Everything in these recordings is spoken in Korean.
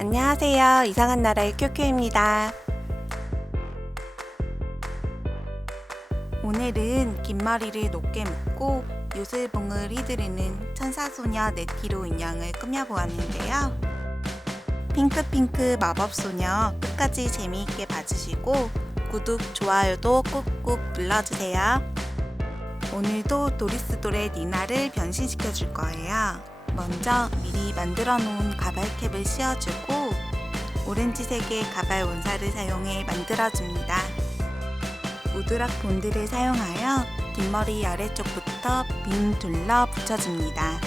안녕하세요. 이상한 나라의 큐큐입니다. 오늘은 긴 머리를 높게 묶고 요술봉을 휘두르는 천사소녀 네티로 인형을 꾸며보았는데요. 핑크핑크 마법소녀 끝까지 재미있게 봐주시고 구독, 좋아요도 꾹꾹 눌러주세요. 오늘도 도리스돌의 니나를 변신시켜 줄 거예요. 먼저 미리 만들어 놓은 가발캡을 씌워주고 오렌지색의 가발 원사를 사용해 만들어줍니다. 우드락 본드를 사용하여 뒷머리 아래쪽부터 빙 둘러 붙여줍니다.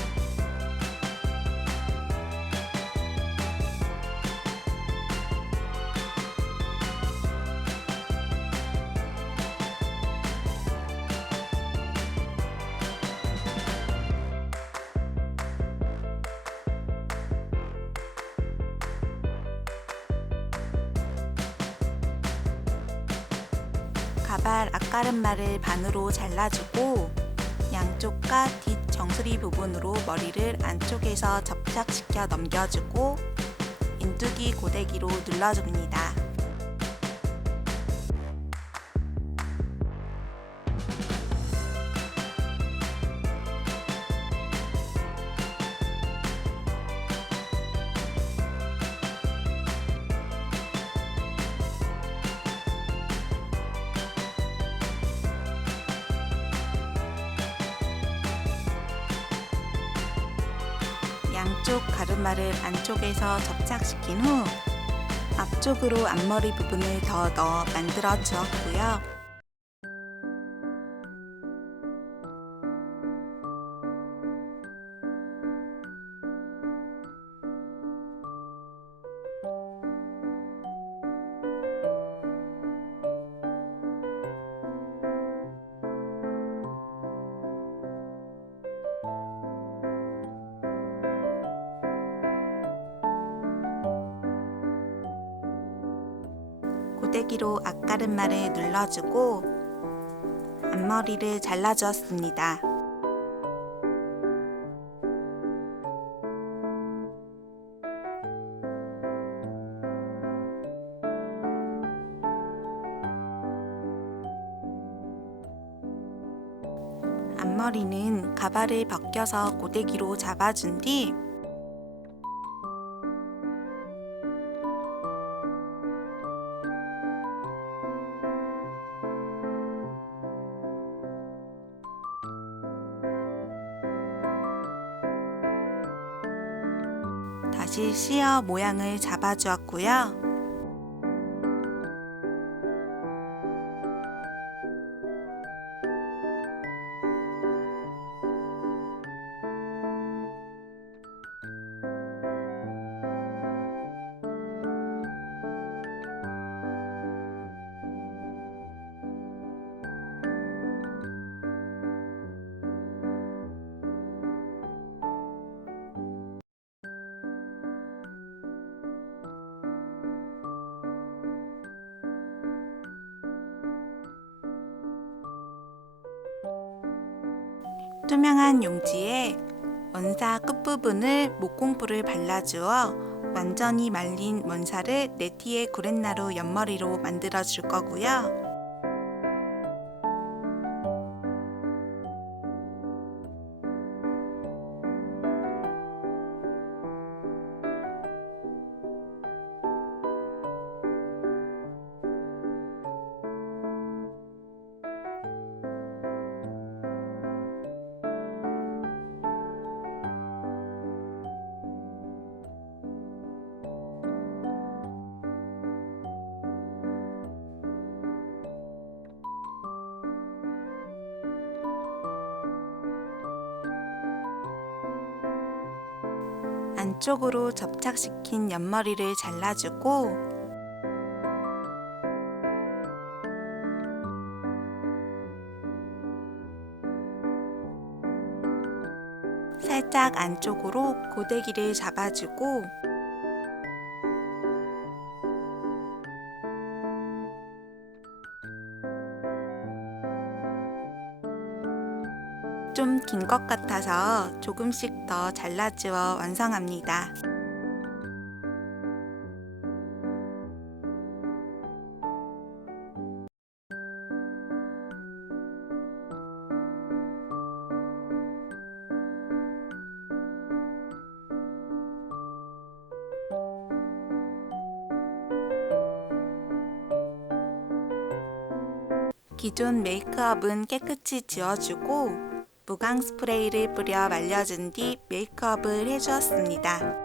가발 앞가름말을 반으로 잘라주고 양쪽과 뒷 정수리 부분으로 머리를 안쪽에서 접착시켜 넘겨주고 인두기 고데기로 눌러줍니다. 양쪽 가르마를 안쪽에서 접착시킨 후 앞쪽으로 앞머리 부분을 더 넣어 만들어 주었고요. 고데기로 앞가름말을 눌러주고 앞머리를 잘라주었습니다. 앞머리는 가발을 벗겨서 고데기로 잡아준 뒤 다시 씌어 모양을 잡아주었고요. 투명한 용지에 원사 끝부분을 목공풀을 발라주어 완전히 말린 원사를 네티의 구렛나루 옆머리로 만들어 줄 거고요. 안쪽으로 접착시킨 옆머리를 잘라주고 살짝 안쪽으로 고데기를 잡아주고 좀 긴 것 같아서 조금씩 더 잘라주어 완성합니다. 기존 메이크업은 깨끗이 지워주고 무광 스프레이를 뿌려 말려준 뒤 메이크업을 해주었습니다.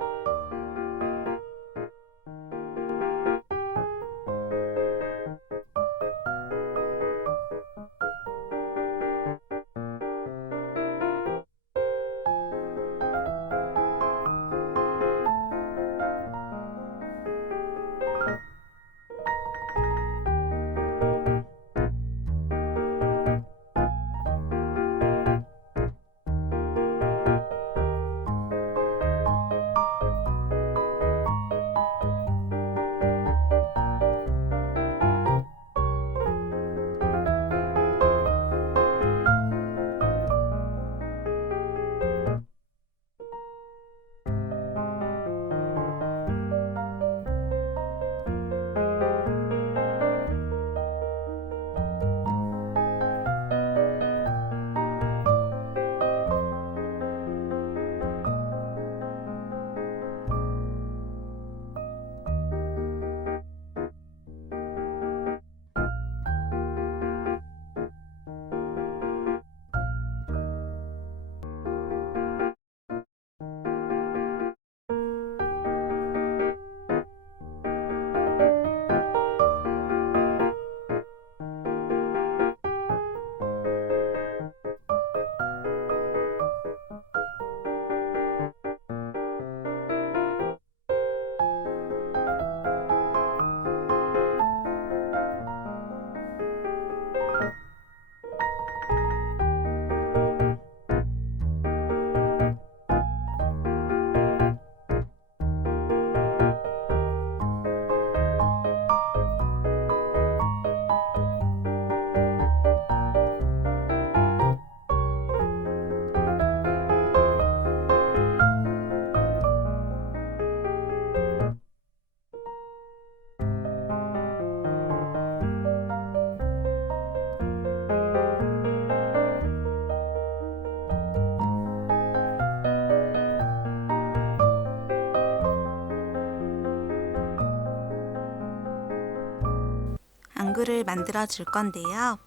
앙글을 만들어 줄 건데요.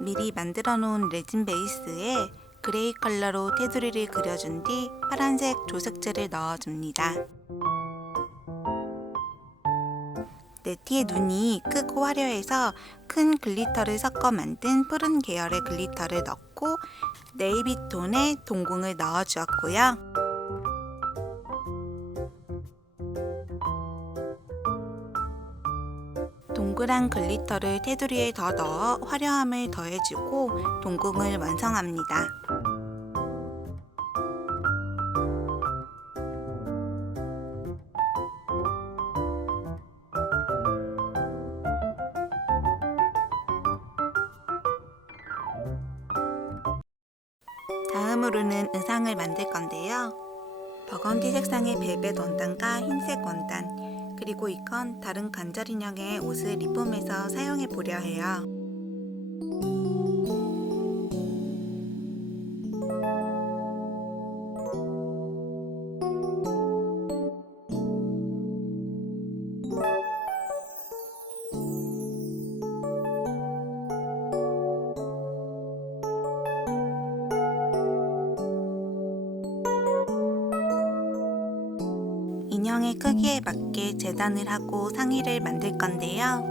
미리 만들어 놓은 레진 베이스에 그레이 컬러로 테두리를 그려준 뒤 파란색 조색제를 넣어줍니다. 네티의 눈이 크고 화려해서 큰 글리터를 섞어 만든 푸른 계열의 글리터를 넣고 네이비 톤의 동공을 넣어주었고요. 동그란 글리터를 테두리에 더 넣어 화려함을 더해주고 동공을 완성합니다. 다음으로는 의상을 만들 건데요. 버건디 색상의 벨벳 원단과 흰색 원단, 그리고 이건 다른 관절 인형의 옷을 리폼해서 사용해 보려 해요. 인형의 크기에 맞게 재단을 하고 상의를 만들 건데요.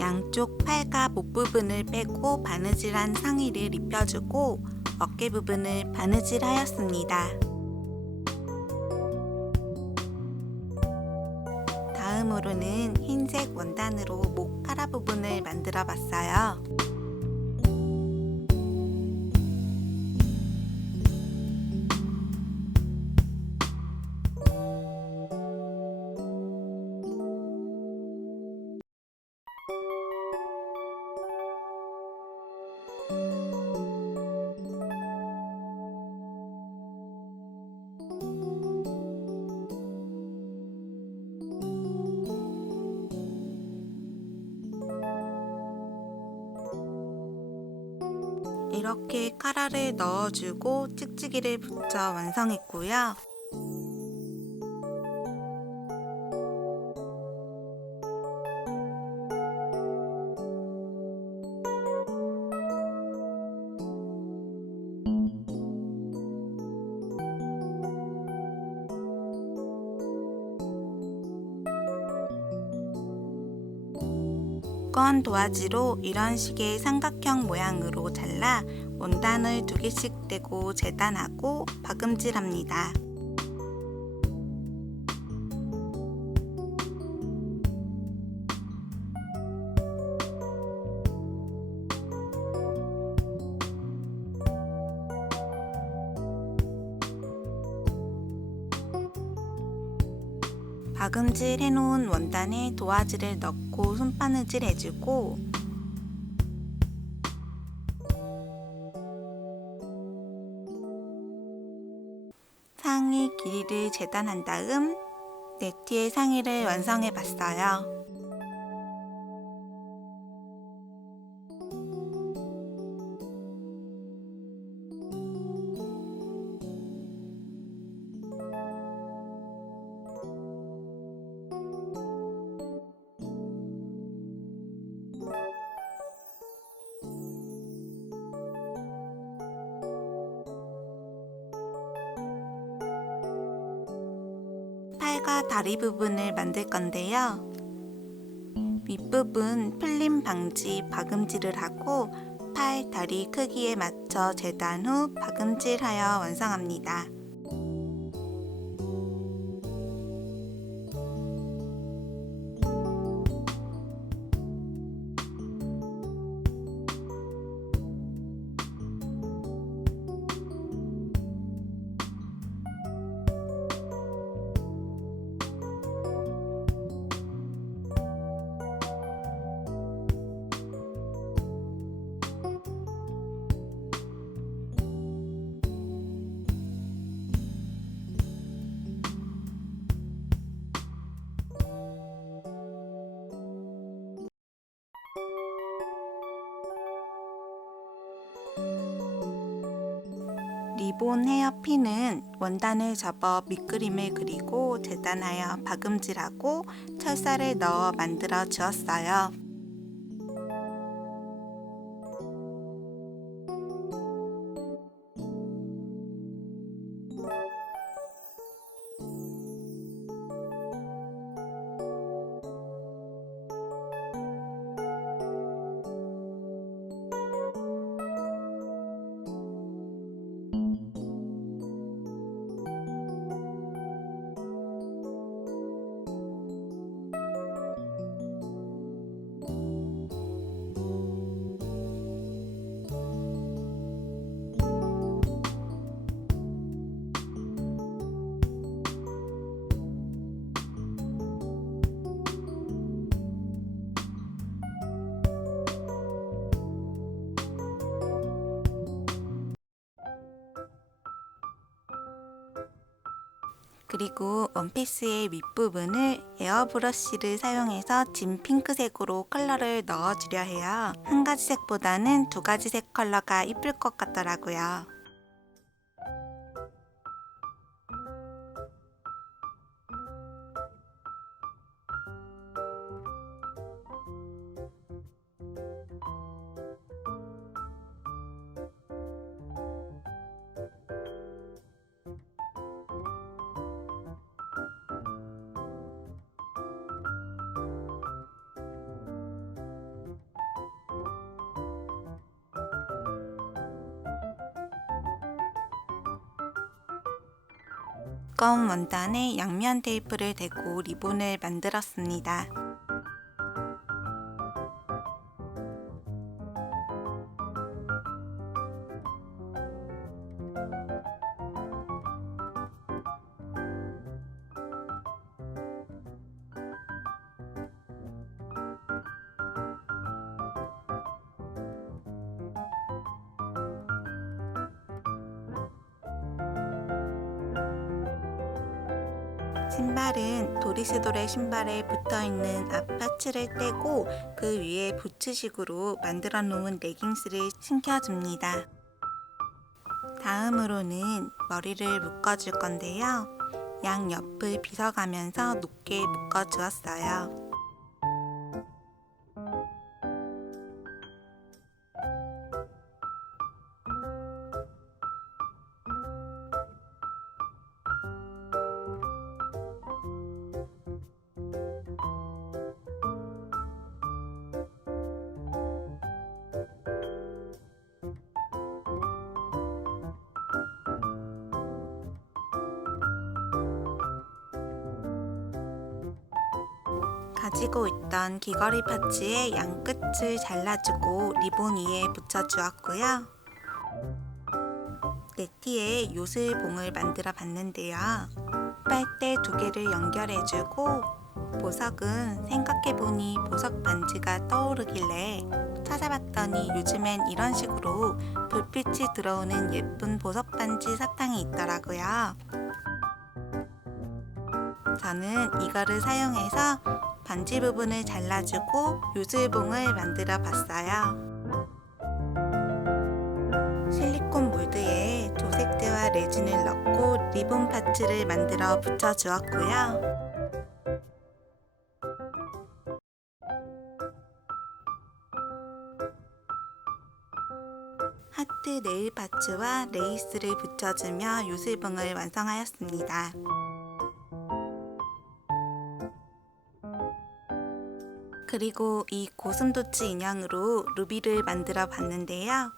양쪽 팔과 목 부분을 빼고 바느질한 상의를 입혀주고 어깨 부분을 바느질하였습니다. 다음으로는 흰색 원단으로 목 파라 부분을 만들어 봤어요. 이렇게 카라를 넣어주고 찍찍이를 붙여 완성했고요. 두꺼운 도화지로 이런 식의 삼각형 모양으로 잘라 원단을 2개씩 떼고 재단하고 박음질합니다. 박음질 해놓은 원단에 도화지를 넣고 손바느질 해주고 상의 길이를 재단한 다음 네티의 상의를 완성해 봤어요. 팔과 다리 부분을 만들 건데요. 윗부분 풀림 방지 박음질을 하고 팔, 다리 크기에 맞춰 재단 후 박음질하여 완성합니다. 리본 헤어핀은 원단을 접어 밑그림을 그리고 재단하여 박음질하고 철사를 넣어 만들어 주었어요. 그리고 원피스의 윗부분을 에어브러쉬를 사용해서 진 핑크색으로 컬러를 넣어주려 해요. 한 가지 색보다는 2가지 색 컬러가 이쁠 것 같더라고요. 두꺼운 원단에 양면 테이프를 대고 리본을 만들었습니다. 신발은 도리스돌의 신발에 붙어있는 앞파츠를 떼고 그 위에 부츠식으로 만들어 놓은 레깅스를 신겨줍니다. 다음으로는 머리를 묶어줄 건데요. 양옆을 빗어가면서 높게 묶어주었어요. 가지고 있던 귀걸이 파츠의 양끝을 잘라주고 리본 위에 붙여주었고요. 네티에 요술봉을 만들어 봤는데요. 빨대 2개를 연결해주고 보석은 생각해보니 보석 반지가 떠오르길래 찾아봤더니 요즘엔 이런 식으로 불빛이 들어오는 예쁜 보석 반지 사탕이 있더라고요. 저는 이거를 사용해서 반지 부분을 잘라주고 요술봉을 만들어 봤어요. 실리콘 몰드에 도색제와 레진을 넣고 리본 파츠를 만들어 붙여주었고요. 하트 네일 파츠와 레이스를 붙여주며 요술봉을 완성하였습니다. 그리고 이 고슴도치 인형으로 루비를 만들어 봤는데요.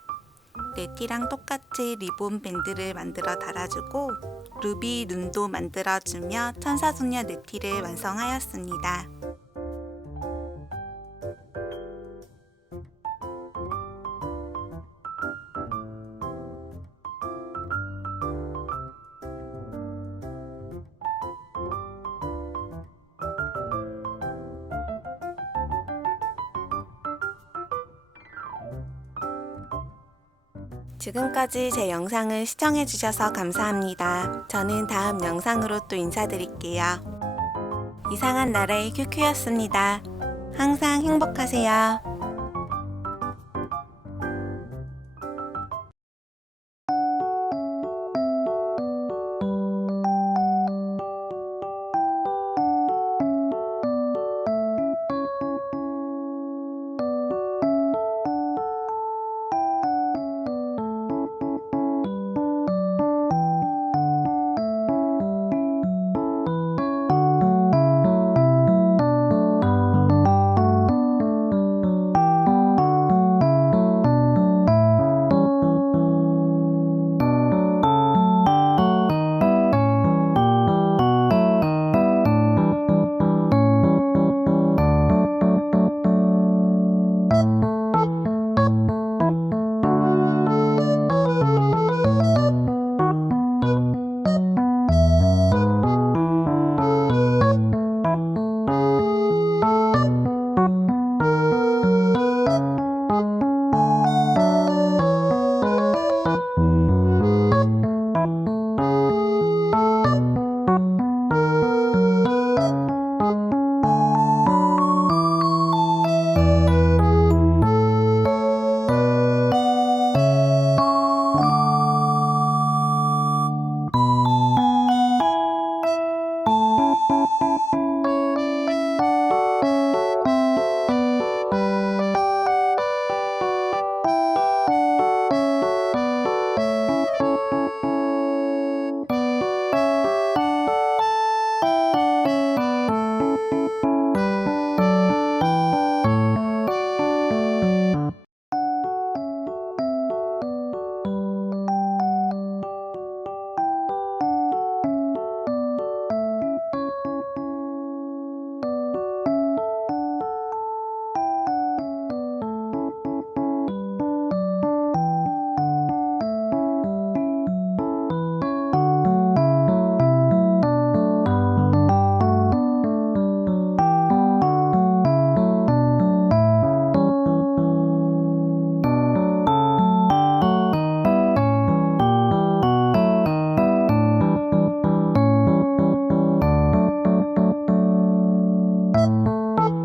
네티랑 똑같이 리본 밴드를 만들어 달아주고 루비 눈도 만들어주며 천사소녀 네티를 완성하였습니다. 지금까지 제 영상을 시청해주셔서 감사합니다. 저는 다음 영상으로 또 인사드릴게요. 이상한 나라의 큐큐였습니다. 항상 행복하세요.